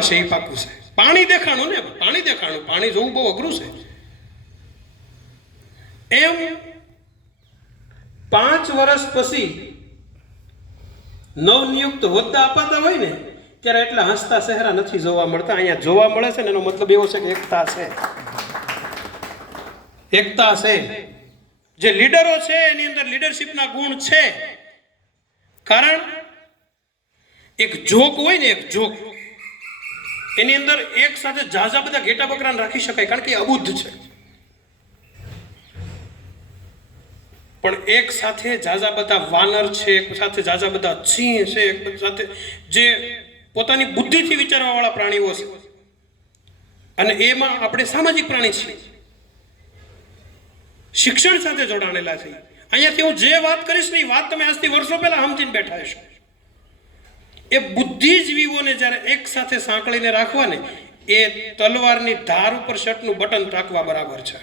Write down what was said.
છે એ પાકું છે. પાણી દેખાણું ને પાણી દેખાણું, પાણી જોવું બહુ અઘરું છે. એમ પાંચ વર્ષ પછી નવનિયુક્ત હોદ્દા અપાતા હોય ને, ત્યારે એટલા હસતા ચહેરા નથી જોવા મળતા. અહીંયા જોવા મળે છે ને, એનો મતલબ એવો છે કે એકતા છે. એકતા છે. જે લીડરો છે, એની અંદર લીડરશિપના ગુણ છે. કારણ, એક જોક હોય ને, એક જોક. એની અંદર એક સાથે ઝાઝા બધા ઘેટા બકરાને રાખી શકાય, કારણ કે અબુદ્ધ છે. પણ એક સાથે ઝાઝા બધા વાનર છે, એક સાથે ઝાઝા બધા સિંહ છે, એક સાથે જે પોતાની બુદ્ધિથી વિચારવા વાળા પ્રાણીઓ છે. અને એમાં આપણે સામાજિક પ્રાણી છીએ. શિક્ષણ સાથે જોડાણેલા છે અહીંયાથી હું જે વાત કરીશ ને એ વાત તમે આજથી વર્ષો પહેલા સમજીને બેઠા હશો. એ બુદ્ધિજીવીઓને જ્યારે એક સાથે સાંકળીને રાખવાને, એ તલવારની ધાર ઉપર શર્ટનું બટન ટાંકવા બરાબર છે.